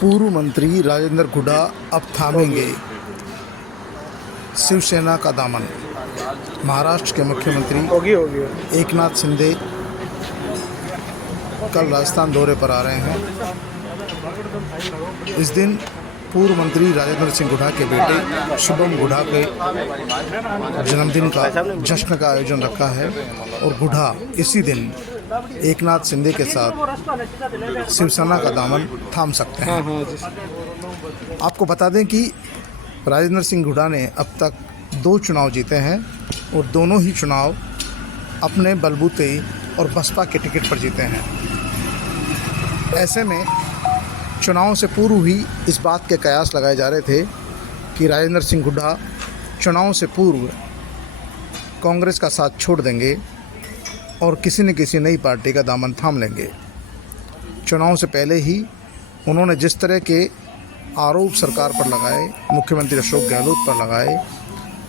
पूर्व मंत्री राजेंद्र गुढ़ा अब थामेंगे शिवसेना का दामन। महाराष्ट्र के मुख्यमंत्री एकनाथ शिंदे कल राजस्थान दौरे पर आ रहे हैं। इस दिन पूर्व मंत्री राजेंद्र सिंह गुढ़ा के बेटे शुभम गुढ़ा के जन्मदिन का जश्न का आयोजन रखा है और गुढ़ा इसी दिन एकनाथ शिंदे के साथ शिवसेना का दामन थाम सकते हैं। आपको बता दें कि राजेंद्र सिंह गुढ़ा ने अब तक 2 चुनाव जीते हैं और दोनों ही चुनाव अपने बलबूते और बसपा के टिकट पर जीते हैं। ऐसे में चुनाव से पूर्व ही इस बात के कयास लगाए जा रहे थे कि राजेंद्र सिंह गुढ़ा चुनाव से पूर्व कांग्रेस का साथ छोड़ देंगे और किसी न किसी नई पार्टी का दामन थाम लेंगे। चुनाव से पहले ही उन्होंने जिस तरह के आरोप सरकार पर लगाए, मुख्यमंत्री अशोक गहलोत पर लगाए,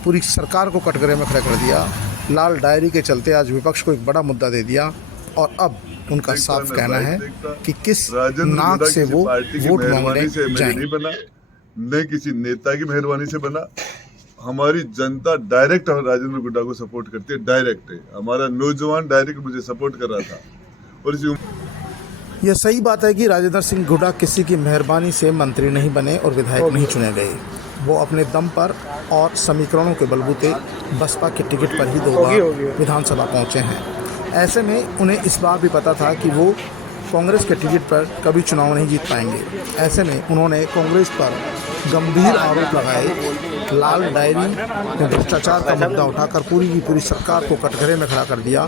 पूरी सरकार को कटघरे में खड़ा कर दिया। लाल डायरी के चलते आज विपक्ष को एक बड़ा मुद्दा दे दिया और अब उनका साफ कहना है कि किस नाक से वो वोट मांगने जाएंगे। न किसी नेता की मेहरबानी से बना। हमारी जनता डायरेक्ट राजेंद्र गुढ़ा को सपोर्ट करती है, डायरेक्ट है। हमारा नौजवान डायरेक्ट मुझे सपोर्ट कर रहा था और यह सही बात है कि राजेंद्र सिंह गुढ़ा किसी की मेहरबानी से मंत्री नहीं बने और विधायक नहीं चुने गए। वो अपने दम पर और समीकरणों के बलबूते बसपा के टिकट पर ही 2 बार विधानसभा पहुंचे हैं। ऐसे में उन्हें इस बार भी पता था कि वो कांग्रेस के टिकट पर कभी चुनाव नहीं जीत पाएंगे। ऐसे में उन्होंने कांग्रेस पर गंभीर आरोप लगाए। लाल डायरी में भ्रष्टाचार का मुद्दा उठाकर पूरी की पूरी सरकार को कटघरे में खड़ा कर दिया।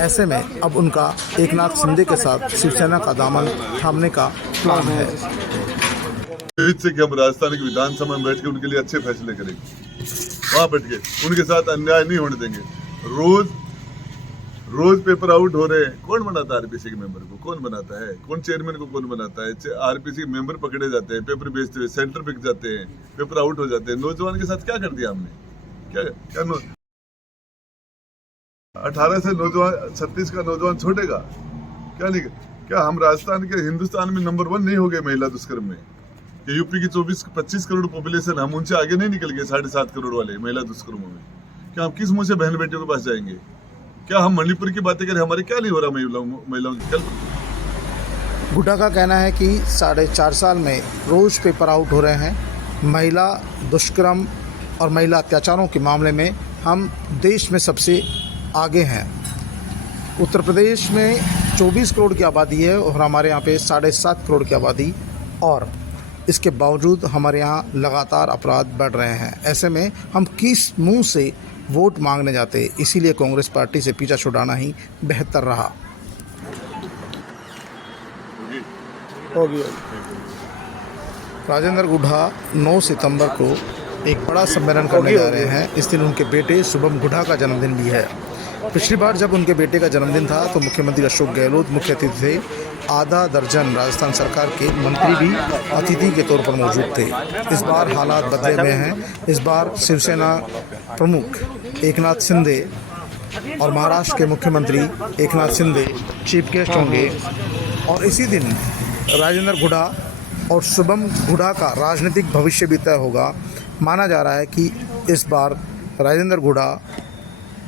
ऐसे में अब उनका एकनाथ शिंदे के साथ शिवसेना का दामन थामने का प्लान है। से कि हम राजस्थान की विधानसभा में बैठ के उनके लिए अच्छे फैसले करेंगे। वहाँ बैठ के उनके साथ अन्याय नहीं होने देंगे। रोज पेपर आउट हो रहे हैं। कौन बनाता है आरपीसी के मेंबर को? कौन बनाता है? कौन चेयरमैन को कौन बनाता है? आरपीसी के मेंबर पकड़े जाते हैं, पेपर बेचते हुए, सेंटर बिक जाते हैं, पेपर आउट हो जाते हैं। नौजवान के साथ क्या कर दिया हमने? क्या 18 से नौजवान 36 का नौजवान छोड़ेगा क्या? नहीं। क्या हम राजस्थान के हिंदुस्तान में नंबर 1 नहीं हो गए महिला दुष्कर्म में? यूपी की 24-25 करोड़ पॉपुलेशन, हम उनसे आगे नहीं निकल गए 7.5 करोड़ वाले महिला दुष्कर्मों में? क्या हम किस मुंह से बहन बेटियों के पास जाएंगे? क्या हम मणिपुर की बातें करें? हमारे क्या नहीं हो रहा महिलाओं की? कल गुढ़ा का कहना है कि 4.5 साल में रोज पेपर आउट हो रहे हैं। महिला दुष्कर्म और महिला अत्याचारों के मामले में हम देश में सबसे आगे हैं। उत्तर प्रदेश में 24 करोड़ की आबादी है और हमारे यहाँ पे 7.5 करोड़ की आबादी, और इसके बावजूद हमारे यहाँ लगातार अपराध बढ़ रहे हैं। ऐसे में हम किस मुंह से वोट मांगने जाते? इसीलिए कांग्रेस पार्टी से पीछा छुड़ाना ही बेहतर रहा। राजेंद्र गुढ़ा 9 सितंबर को एक बड़ा सम्मेलन करने जा रहे हैं। इस दिन उनके बेटे शुभम गुढ़ा का जन्मदिन भी है। पिछली बार जब उनके बेटे का जन्मदिन था तो मुख्यमंत्री अशोक गहलोत मुख्य अतिथि थे। आधा दर्जन राजस्थान सरकार के मंत्री भी अतिथि के तौर पर मौजूद थे। इस बार हालात बदले हुए हैं। इस बार शिवसेना प्रमुख एकनाथ शिंदे और महाराष्ट्र के मुख्यमंत्री एकनाथ शिंदे चीफ गेस्ट होंगे और इसी दिन राजेंद्र गुढ़ा और शुभम गुढ़ा का राजनीतिक भविष्य भी तय होगा। माना जा रहा है कि इस बार राजेंद्र गुढ़ा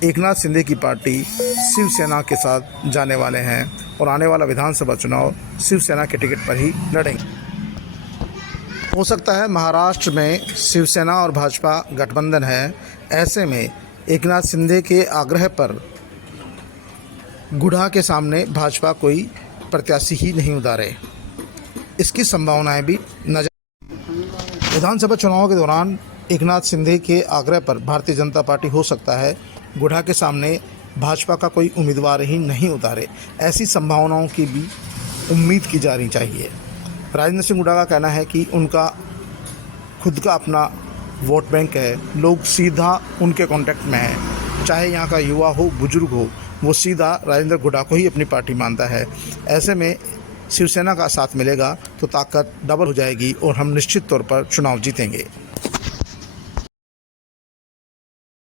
एकनाथ शिंदे की पार्टी शिवसेना के साथ जाने वाले हैं और आने वाला विधानसभा चुनाव शिवसेना के टिकट पर ही लड़ेंगे। हो सकता है महाराष्ट्र में शिवसेना और भाजपा गठबंधन है। ऐसे में एकनाथ शिंदे के आग्रह पर गुढ़ा के सामने भाजपा कोई प्रत्याशी ही नहीं उतारे, इसकी संभावनाएं भी नजर। विधानसभा चुनाव के दौरान एकनाथ शिंदे के आग्रह पर भारतीय जनता पार्टी हो सकता है गुढ़ा के सामने भाजपा का कोई उम्मीदवार ही नहीं उतारे। ऐसी संभावनाओं की भी उम्मीद की जा रही चाहिए। राजेंद्र सिंह गुढ़ा का कहना है कि उनका खुद का अपना वोट बैंक है। लोग सीधा उनके कांटेक्ट में हैं। चाहे यहाँ का युवा हो, बुजुर्ग हो, वो सीधा राजेंद्र गुढ़ा को ही अपनी पार्टी मानता है। ऐसे में शिवसेना का साथ मिलेगा तो ताकत डबल हो जाएगी और हम निश्चित तौर पर चुनाव जीतेंगे।